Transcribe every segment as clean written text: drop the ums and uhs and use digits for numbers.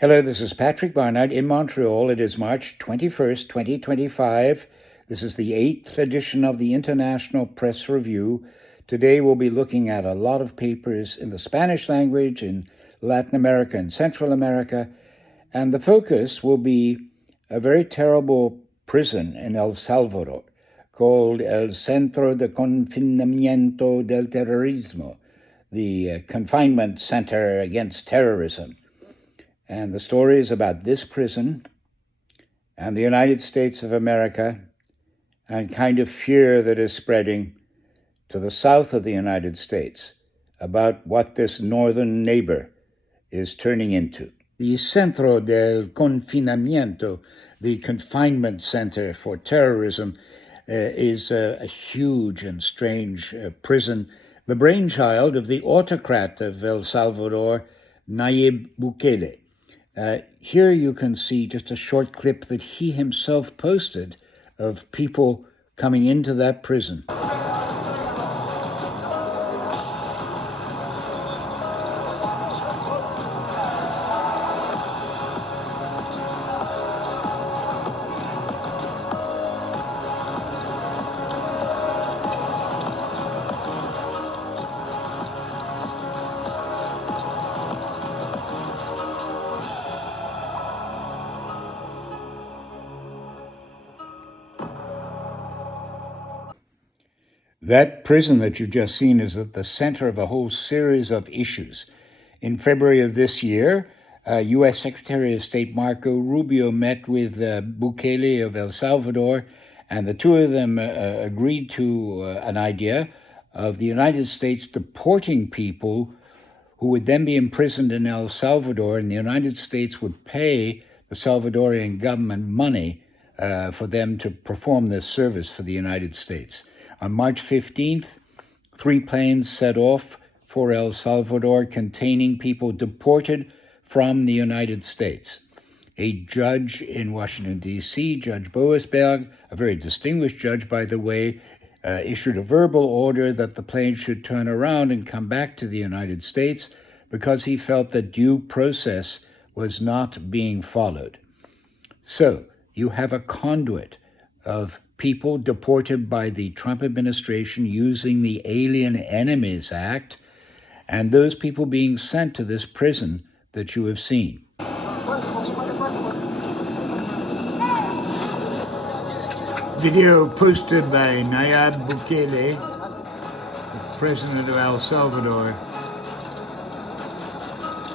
Hello, this is Patrick Barnard in Montreal. It is March 21st, 2025. This is the 8th edition of the International Press Review. Today we'll be looking at a lot of papers in the Spanish language, in Latin America and Central America, and the focus will be a very terrible prison in El Salvador called El Centro de Confinamiento del Terrorismo, the confinement center against terrorism. And the story is about this prison and the United States of America and kind of fear that is spreading to the south of the United States about what this northern neighbor is turning into. The Centro del Confinamiento, the confinement center for terrorism, is a huge and strange prison, the brainchild of the autocrat of El Salvador, Nayib Bukele. Here you can see just a short clip that he himself posted of people coming into that prison. That prison that you've just seen is at the center of a whole series of issues. In February of this year, U.S. Secretary of State Marco Rubio met with Bukele of El Salvador, and the two of them agreed to an idea of the United States deporting people who would then be imprisoned in El Salvador, and the United States would pay the Salvadorian government money for them to perform this service for the United States. On March 15th, 3 planes set off for El Salvador containing people deported from the United States. A judge in Washington, D.C., Judge Boasberg, a very distinguished judge, by the way, issued a verbal order that the plane should turn around and come back to the United States because he felt that due process was not being followed. So you have a conduit of people deported by the Trump administration using the Alien Enemies Act, and those people being sent to this prison that you have seen. Video posted by Nayib Bukele, the president of El Salvador,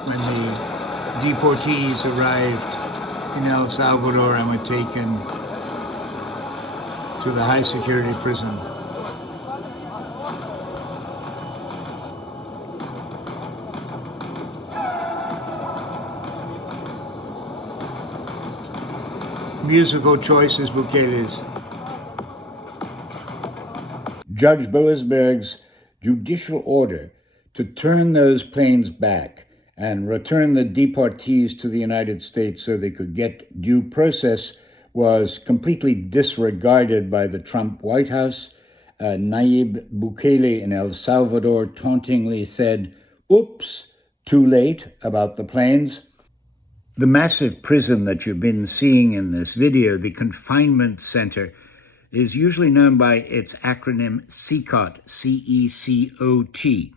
when the deportees arrived in El Salvador and were taken to the high security prison. Musical choices, Bukele's. Judge Boasberg's judicial order to turn those planes back and return the deportees to the United States so they could get due process was completely disregarded by the Trump White House. Nayib Bukele in El Salvador tauntingly said, "Oops, too late," about the planes. The massive prison that you've been seeing in this video, the confinement center, is usually known by its acronym CECOT, C-E-C-O-T.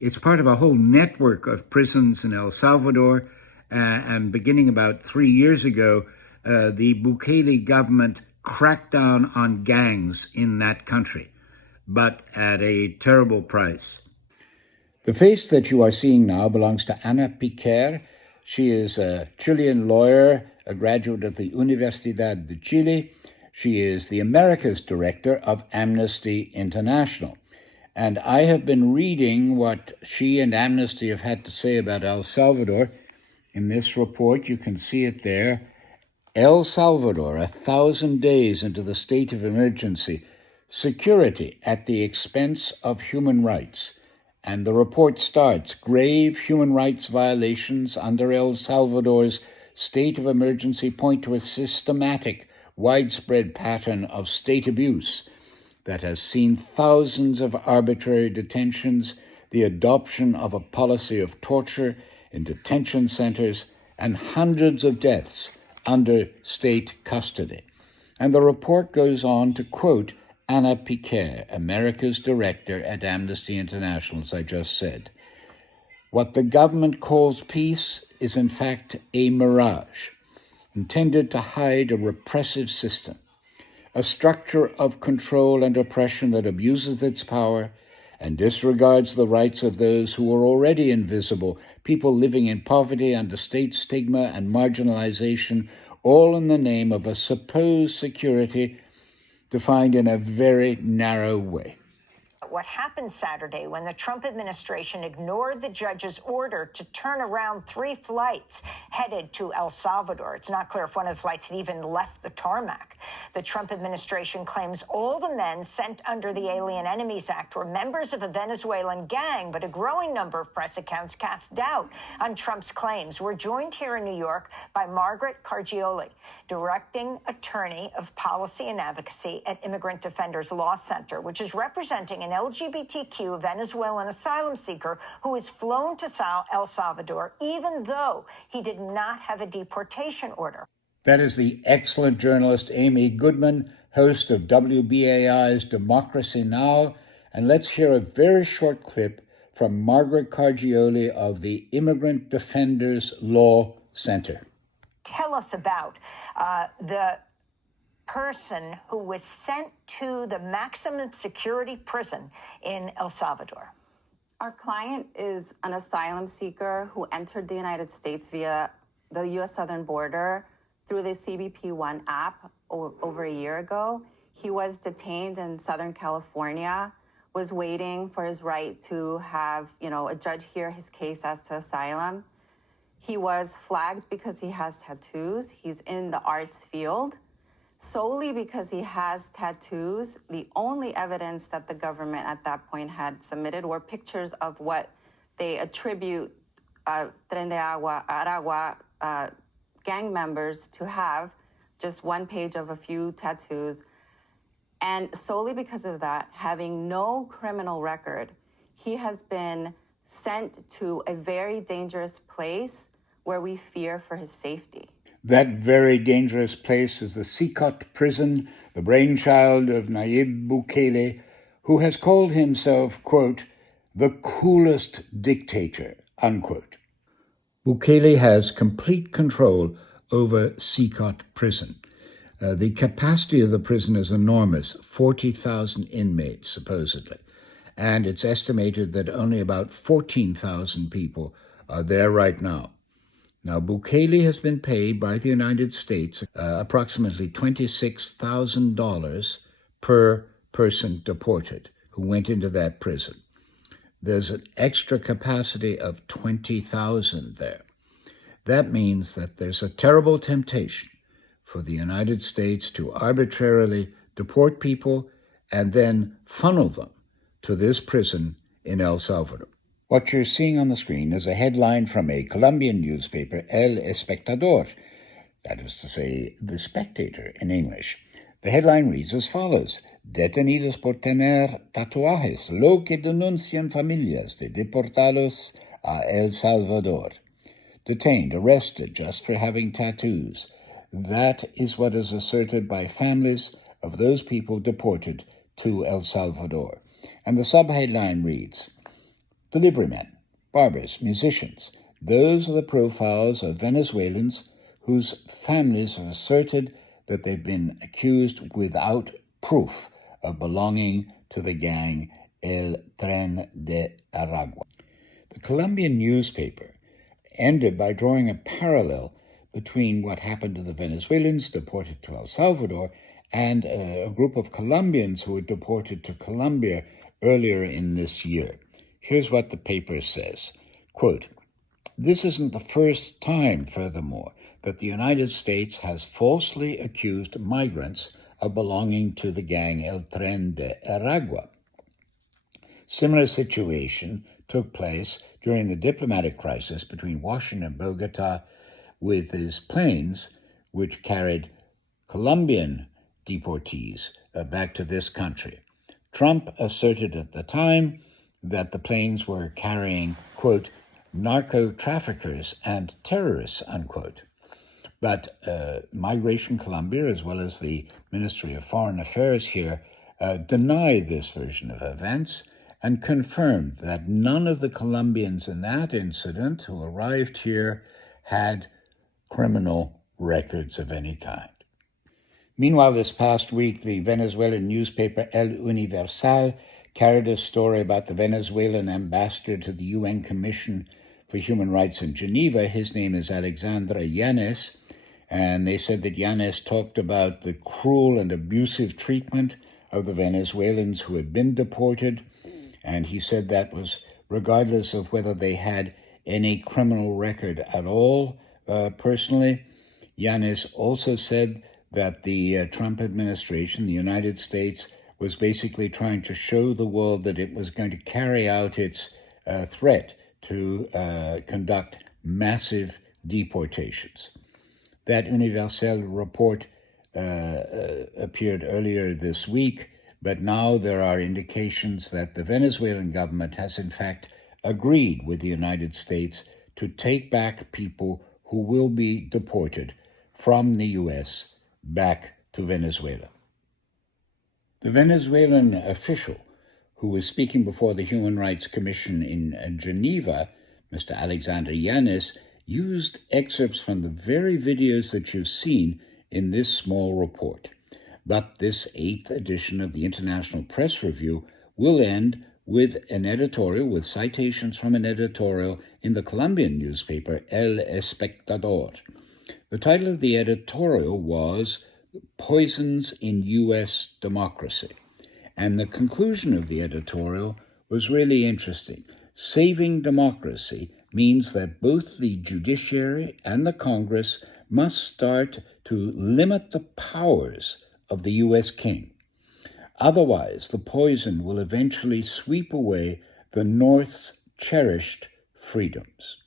It's part of a whole network of prisons in El Salvador, and beginning about 3 years ago, the Bukele government cracked down on gangs in that country, but at a terrible price. The face that you are seeing now belongs to Ana Piquer. She is a Chilean lawyer, a graduate of the Universidad de Chile. She is the Americas director of Amnesty International. And I have been reading what she and Amnesty have had to say about El Salvador. In this report, you can see it there. El Salvador, 1,000 days into the state of emergency, security at the expense of human rights. And the report starts, grave human rights violations under El Salvador's state of emergency point to a systematic, widespread pattern of state abuse that has seen thousands of arbitrary detentions, the adoption of a policy of torture in detention centers, and hundreds of deaths under state custody. And the report goes on to quote Anna Piquer, America's director at Amnesty International, as I just said. What the government calls peace is in fact a mirage, intended to hide a repressive system, a structure of control and oppression that abuses its power and disregards the rights of those who are already invisible, people living in poverty under state stigma and marginalization, all in the name of a supposed security defined in a very narrow way. What happened Saturday when the Trump administration ignored the judge's order to turn around 3 flights headed to El Salvador. It's not clear if one of the flights had even left the tarmac. The Trump administration claims all the men sent under the Alien Enemies Act were members of a Venezuelan gang, but a growing number of press accounts cast doubt on Trump's claims. We're joined here in New York by Margaret Cargioli, Directing Attorney of Policy and Advocacy at Immigrant Defenders Law Center, which is representing an LGBTQ Venezuelan asylum seeker who is flown to El Salvador, even though he did not have a deportation order. That is the excellent journalist Amy Goodman, host of WBAI's Democracy Now! And let's hear a very short clip from Margaret Cargioli of the Immigrant Defenders Law Center. Tell us about the person who was sent to the maximum security prison in El Salvador. Our client is an asylum seeker who entered the United States via the U.S. southern border through the CBP-1 app over a year ago. He was detained in Southern California, was waiting for his right to have, a judge hear his case as to asylum. He was flagged because he has tattoos. He's in the arts field. Solely because he has tattoos, the only evidence that the government at that point had submitted were pictures of what they attribute Tren de Aragua gang members to have, just one page of a few tattoos. And solely because of that, having no criminal record, he has been sent to a very dangerous place where we fear for his safety. That very dangerous place is the Sikot prison, the brainchild of Nayib Bukele, who has called himself, quote, the coolest dictator, unquote. Bukele has complete control over Sikot prison. The capacity of the prison is enormous, 40,000 inmates, supposedly. And it's estimated that only about 14,000 people are there right now. Now, Bukele has been paid by the United States approximately $26,000 per person deported who went into that prison. There's an extra capacity of 20,000 there. That means that there's a terrible temptation for the United States to arbitrarily deport people and then funnel them to this prison in El Salvador. What you're seeing on the screen is a headline from a Colombian newspaper, El Espectador, that is to say, The Spectator in English. The headline reads as follows: Detenidos por tener tatuajes, lo que denuncian familias de deportados a El Salvador. Detained, arrested just for having tattoos. That is what is asserted by families of those people deported to El Salvador. And the subheadline reads, Deliverymen, barbers, musicians, those are the profiles of Venezuelans whose families have asserted that they've been accused without proof of belonging to the gang El Tren de Aragua. The Colombian newspaper ended by drawing a parallel between what happened to the Venezuelans deported to El Salvador and a group of Colombians who were deported to Colombia earlier in this year. Here's what the paper says, quote, this isn't the first time, furthermore, that the United States has falsely accused migrants of belonging to the gang El Tren de Aragua. Similar situation took place during the diplomatic crisis between Washington and Bogota with his planes, which carried Colombian deportees back to this country. Trump asserted at the time that the planes were carrying, quote, narco-traffickers and terrorists, unquote. But Migration Colombia, as well as the Ministry of Foreign Affairs here, denied this version of events and confirmed that none of the Colombians in that incident who arrived here had criminal records of any kind. Meanwhile, this past week, the Venezuelan newspaper El Universal carried a story about the Venezuelan ambassador to the UN Commission for Human Rights in Geneva. His name is Alexandre Yanes, and they said that Yanes talked about the cruel and abusive treatment of the Venezuelans who had been deported, and he said that was regardless of whether they had any criminal record at all. Personally, Yanes also said that the Trump administration, the United States, was basically trying to show the world that it was going to carry out its threat to conduct massive deportations. That Universal report appeared earlier this week, but now there are indications that the Venezuelan government has in fact agreed with the United States to take back people who will be deported from the U.S. back to Venezuela. The Venezuelan official who was speaking before the Human Rights Commission in Geneva, Mr. Alexander Yanes, used excerpts from the very videos that you've seen in this small report. But this 8th edition of the International Press Review will end with an editorial, with citations from an editorial in the Colombian newspaper El Espectador. The title of the editorial was Poisons in U.S. Democracy. And the conclusion of the editorial was really interesting. Saving democracy means that both the judiciary and the Congress must start to limit the powers of the U.S. king. Otherwise, the poison will eventually sweep away the North's cherished freedoms.